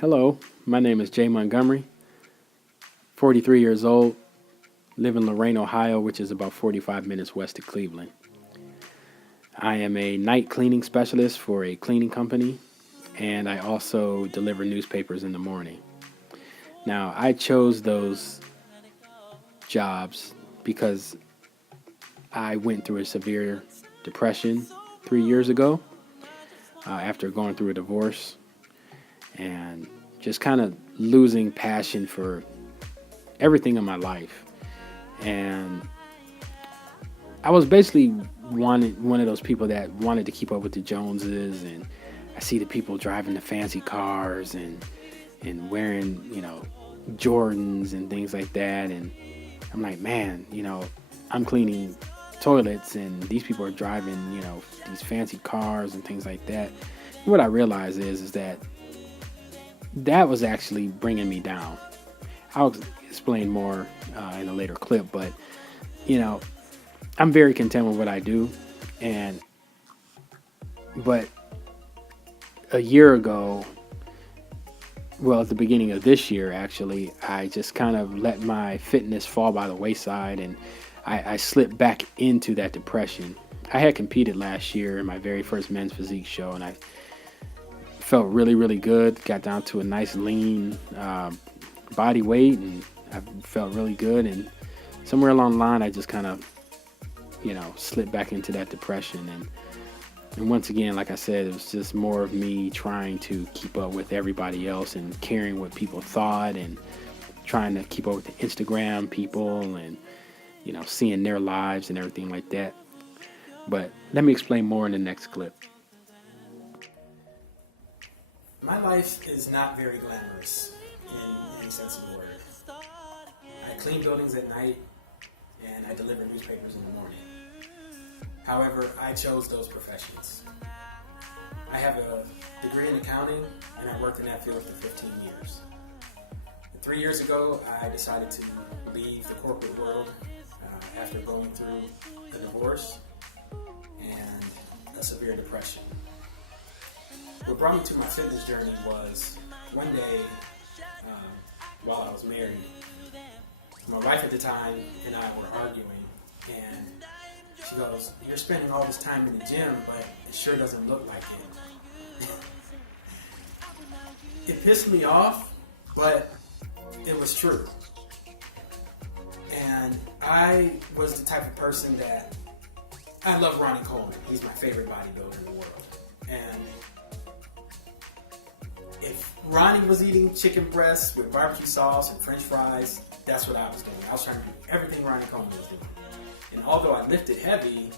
Hello, my name is Jay Montgomery, 43 years old, live in Lorain, Ohio, which is about 45 minutes west of Cleveland. I am a night cleaning specialist for a cleaning company, and I also deliver newspapers in the morning. Now, I chose those jobs because I went through a severe depression 3 years ago after going through a divorce and just kind of losing passion for everything in my life. And I was basically one of those people that wanted to keep up with the Joneses, and I see the people driving the fancy cars and wearing, Jordans and things like that. And I'm like, man, I'm cleaning toilets and these people are driving, these fancy cars and things like that. And what I realized is that was actually bringing me down. I'll explain more in a later clip, but I'm very content with what I do. But a year ago, well, at the beginning of this year, actually, I just kind of let my fitness fall by the wayside, and I slipped back into that depression. I had competed last year in my very first men's physique show, and I felt really, really good. Got down to a nice lean body weight, and I felt really good. And somewhere along the line, I just kind of, slipped back into that depression. And once again, like I said, it was just more of me trying to keep up with everybody else and caring what people thought and trying to keep up with the Instagram people and, seeing their lives and everything like that. But let me explain more in the next clip. My life is not very glamorous in any sense of the word. I clean buildings at night and I deliver newspapers in the morning. However, I chose those professions. I have a degree in accounting and I worked in that field for 15 years. And 3 years ago, I decided to leave the corporate world after going through a divorce and a severe depression. What brought me to my fitness journey was one day while I was married, my wife at the time and I were arguing, and she goes, "You're spending all this time in the gym, but it sure doesn't look like it." It pissed me off, but it was true. And I was the type of person that, I love Ronnie Coleman. He's my favorite bodybuilder in the world. And if Ronnie was eating chicken breasts with barbecue sauce and french fries, that's what I was doing. I was trying to do everything Ronnie Coleman was doing. And although I lifted heavy,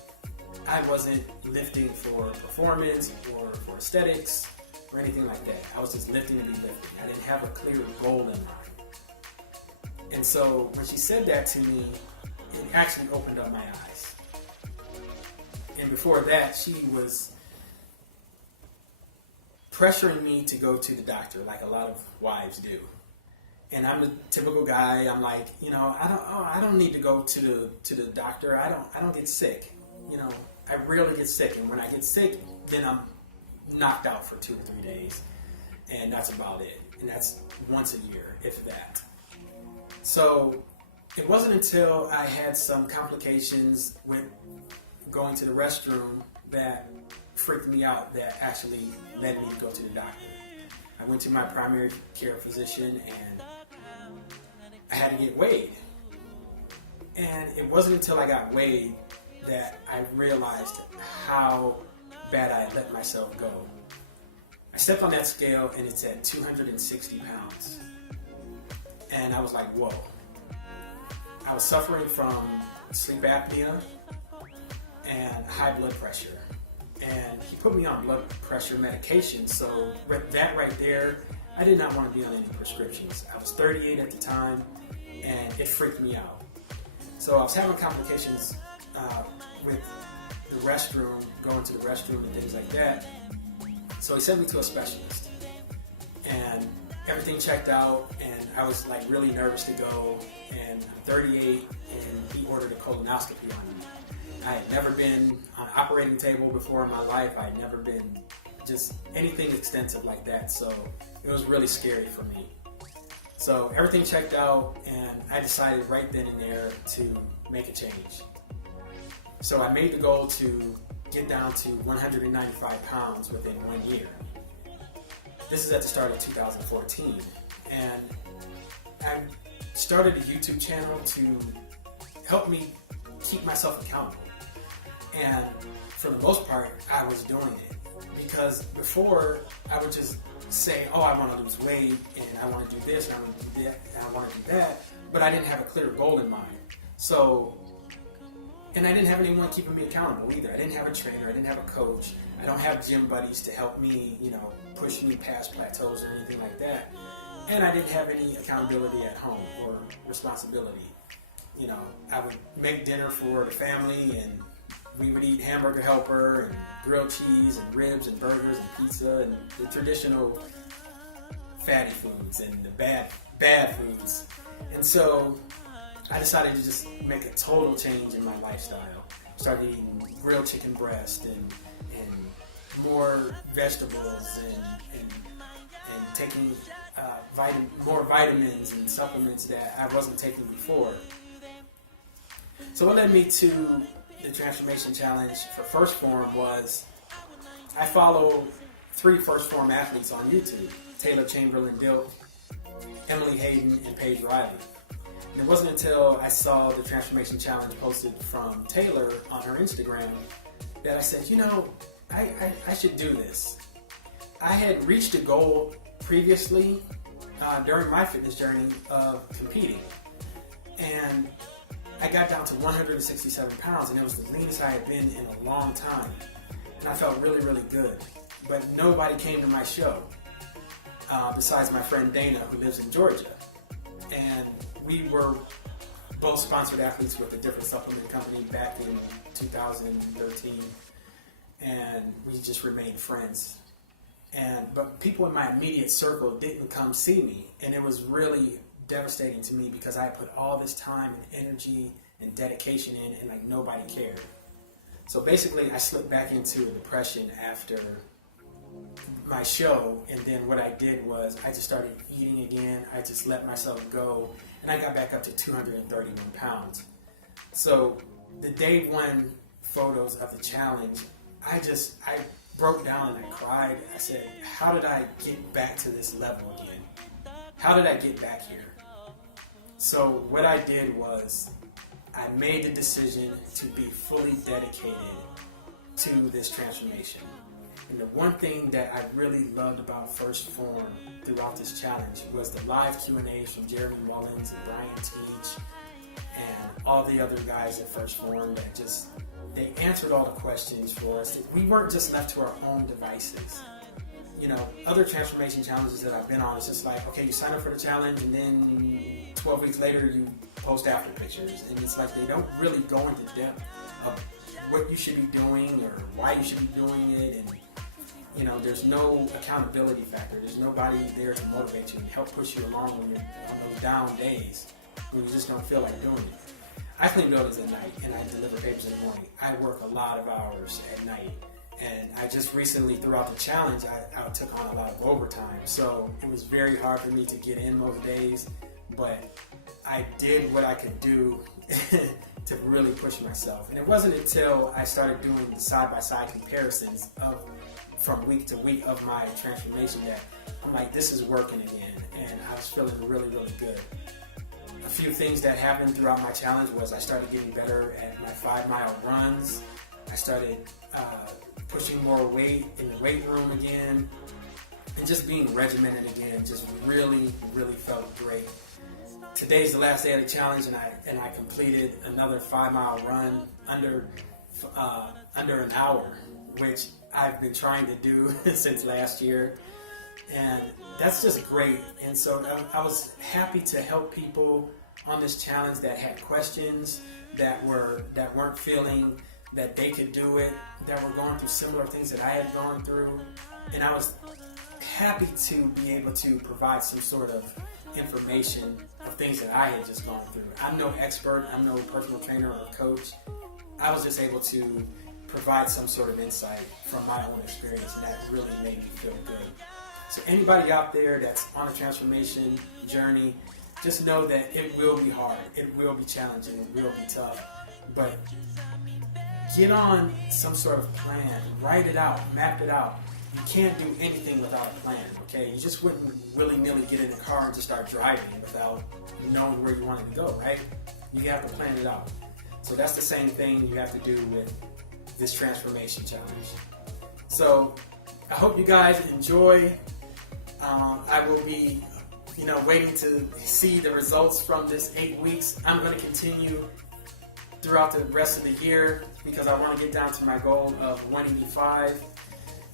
I wasn't lifting for performance or for aesthetics or anything like that. I was just lifting to be lifting. I didn't have a clear goal in mind. And so when she said that to me, it actually opened up my eyes. And before that, she was pressuring me to go to the doctor, like a lot of wives do. And I'm the typical guy. I'm like, I don't need to go to the doctor. I don't get sick. I rarely get sick, and when I get sick, then I'm knocked out for 2 or 3 days, and that's about it. And that's once a year, if that. So it wasn't until I had some complications with going to the restroom that freaked me out that actually led me to go to the doctor. I went to my primary care physician and I had to get weighed. And it wasn't until I got weighed that I realized how bad I had let myself go. I stepped on that scale and it's at 260 pounds. And I was like, whoa. I was suffering from sleep apnea and high blood pressure. And he put me on blood pressure medication. So that right there, I did not want to be on any prescriptions. I was 38 at the time, and it freaked me out. So I was having complications with the restroom, going to the restroom and things like that. So he sent me to a specialist. And everything checked out, and I was like really nervous to go. And I'm 38, and he ordered a colonoscopy on me. I had never been on an operating table before in my life. I had never been just anything extensive like that. So it was really scary for me. So everything checked out, and I decided right then and there to make a change. So I made the goal to get down to 195 pounds within 1 year. This is at the start of 2014. And I started a YouTube channel to help me keep myself accountable. And for the most part, I was doing it. Because before, I would just say, oh, I want to lose weight, and I want to do this, and I want to do that, and I want to do that, but I didn't have a clear goal in mind. So, and I didn't have anyone keeping me accountable either. I didn't have a trainer, I didn't have a coach, I don't have gym buddies to help me, push me past plateaus or anything like that. And I didn't have any accountability at home or responsibility. I would make dinner for the family, and we would eat hamburger helper and grilled cheese and ribs and burgers and pizza and the traditional fatty foods and the bad foods. And so I decided to just make a total change in my lifestyle. Started eating grilled chicken breast and more vegetables and taking more vitamins and supplements that I wasn't taking before. So what led me to the Transformation Challenge for First Phorm was I follow 3 First Phorm athletes on YouTube: Taylor Chamberlain Dilk, Emily Hayden, and Paige Riley. And it wasn't until I saw the Transformation Challenge posted from Taylor on her Instagram that I said, I should do this. I had reached a goal previously during my fitness journey of competing. And I got down to 167 pounds, and it was the leanest I had been in a long time. And I felt really, really good. But nobody came to my show besides my friend Dana, who lives in Georgia. And we were both sponsored athletes with a different supplement company back in 2013. And we just remained friends. But people in my immediate circle didn't come see me. And it was really devastating to me because I had put all this time and energy and dedication in, and nobody cared. So basically I slipped back into a depression after my show, and then what I did was I just started eating again. I just let myself go, and I got back up to 231 pounds. So the day 1 photos of the challenge, I broke down and I cried. I said, how did I get back to this level again? How did I get back here? So what I did was I made the decision to be fully dedicated to this transformation. And the one thing that I really loved about First Phorm throughout this challenge was the live Q&As from Jeremy Mullins and Brian Teach and all the other guys at First Phorm that they answered all the questions for us. We weren't just left to our own devices. Other transformation challenges that I've been on, it's just like, okay, you sign up for the challenge, and then 12 weeks later you post after pictures, and it's like they don't really go into depth of what you should be doing or why you should be doing it, and there's no accountability factor. There's nobody there to motivate you and help push you along when you're on those down days when you just don't feel like doing it. I clean buildings at night, and I deliver papers in the morning. I work a lot of hours at night. And I just recently, throughout the challenge, I took on a lot of overtime. So it was very hard for me to get in most days, but I did what I could do to really push myself. And it wasn't until I started doing the side-by-side comparisons from week to week of my transformation that I'm like, this is working again. And I was feeling really, really good. A few things that happened throughout my challenge was I started getting better at my 5-mile runs. I started pushing more weight in the weight room again, and just being regimented again just really, really felt great. Today's the last day of the challenge, and I completed another 5-mile run under an hour, which I've been trying to do since last year, and that's just great. And so I was happy to help people on this challenge that had questions, that weren't feeling that they could do it, that were going through similar things that I had gone through. And I was happy to be able to provide some sort of information of things that I had just gone through. I'm no expert, I'm no personal trainer or coach. I was just able to provide some sort of insight from my own experience, and that really made me feel good. So anybody out there that's on a transformation journey, just know that it will be hard, it will be challenging, it will be tough, but get on some sort of plan, write it out, map it out. You can't do anything without a plan, okay? You just wouldn't willy-nilly get in a car and just start driving without knowing where you wanted to go, right? You have to plan it out. So that's the same thing you have to do with this transformation challenge. So I hope you guys enjoy. I will be, waiting to see the results from this 8 weeks. I'm going to continue throughout the rest of the year because I want to get down to my goal of 185,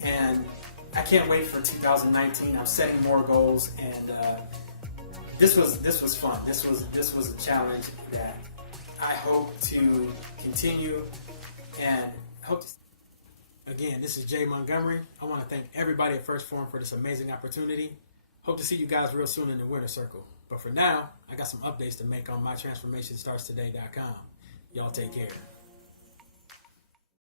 and I can't wait for 2019. I'm setting more goals, and this was fun. This was a challenge that I hope to continue, and hope to. Again, this is Jay Montgomery. I want to thank everybody at First Phorm for this amazing opportunity. Hope to see you guys real soon in the winner circle. But for now, I got some updates to make on mytransformationstartstoday.com. Y'all take care.